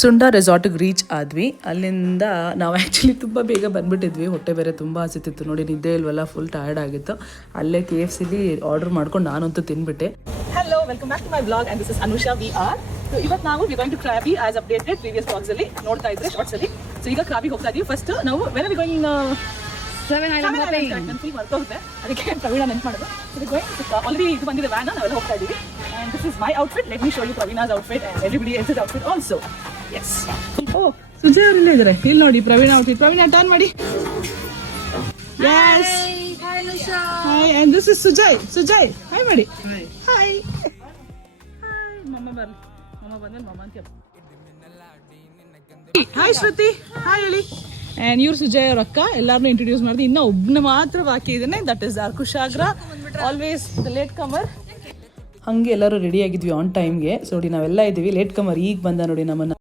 ಸುಂಡಾ ರೆಸಾರ್ಟಿಗೆ reach ಆದ್ವಿ. ಅಲ್ಲಿಂದ ನಾವು ಆ್ಯಕ್ಚುಲಿ ತುಂಬ ಬೇಗ ಬಂದುಬಿಟ್ಟಿದ್ವಿ. ಹೊಟ್ಟೆ ಬೇರೆ ತುಂಬ ಹಸಿತಿತ್ತು ನೋಡಿ, ನಿದ್ದೆ ಇಲ್ವಲ್ಲ, ಫುಲ್ ಟಯರ್ಡ್ ಆಗಿತ್ತು. ಅಲ್ಲೇ KFCಲಿ ಆರ್ಡರ್ ಮಾಡ್ಕೊಂಡು ನಾನಂತೂ ತಿನ್ಬಿಟ್ಟೆ. Hello, welcome back to my blog and this is Anusha VR. So ಇವತ್ತು ನಾವು we going to Krabi as updated previous ಬ್ಲಾಗ್ಸಲ್ಲಿ ನೋಡ್ತಾ ಇದ್ರೆ ಶಾರ್ಟ್ಸಲ್ಲಿ. ಸೊ ಈಗ ಕ್ರಾಬಿಗೆ ಹೋಗ್ತಾ ಇದೀವಿ. ಫಸ್ಟ್ ನಾವು when we going seven island full ಮರ್ತೋಗುತ್ತೆ, ಅದಕ್ಕೆ ಪ್ರವೀಣ ನೆನ್ಪು ಮಾಡೋದು. ಆಲ್ರೆಡಿ ಇದು ಬಂದಿದೆ ವ್ಯಾನ್, ನಾವೆಲ್ಲ ಹೋಗ್ತಾ ಇದೀವಿ. And this is my outfit. Let me show you Praveena's outfit and everybody else's outfit also. Yes, oh Sujay ಅವರಿಲ್ಲೇ ಇದ್ದಾರೆ. ಇಲ್ಲಿ ನೋಡಿ ಪ್ರವೀಣ ಔಟ್ಫಿಟ್. ಪ್ರವೀಣ ಟರ್ನ್ ಮಾಡಿ. Yes. Hi Anusha. Hi, and this is Sujay. Sujay, hi ಮಾಡಿ. Hi. Hi. Hi. Mama ಬರ್ಲಿ. Mama ಬಂದ್ಮೇಲೆ mama ಅಂತ ಹೇಳು. Hi ಶ್ರುತಿ. Hi ಹೇಳಿ. And ಇವ್ರು ಸುಜಯ್ ಅವ್ರ ಅಕ್ಕ. ಎಲ್ಲಾರನ್ನೂ ಇಂಟ್ರೊಡ್ಯೂಸ್ ಮಾಡಿದ್ವಿ. ಇನ್ನೂ ಒಬ್ಬನ ಮಾತ್ರ ಬಾಕಿ ಇದ್ದಾನೆ. That is Kushagra. Always the late comer. ಹಾಗೆ ಎಲ್ಲರೂ ರೆಡಿ ಆಗಿದ್ವಿ ಆನ್ ಟೈಮ್ಗೆ. ಸೊ ನೋಡಿ ನಾವೆಲ್ಲ ಇದ್ದೀವಿ. ಲೇಟ್ ಕಮರ್ ಈಗ ಬಂದ ನೋಡಿ ನಮ್ಮನ್ನು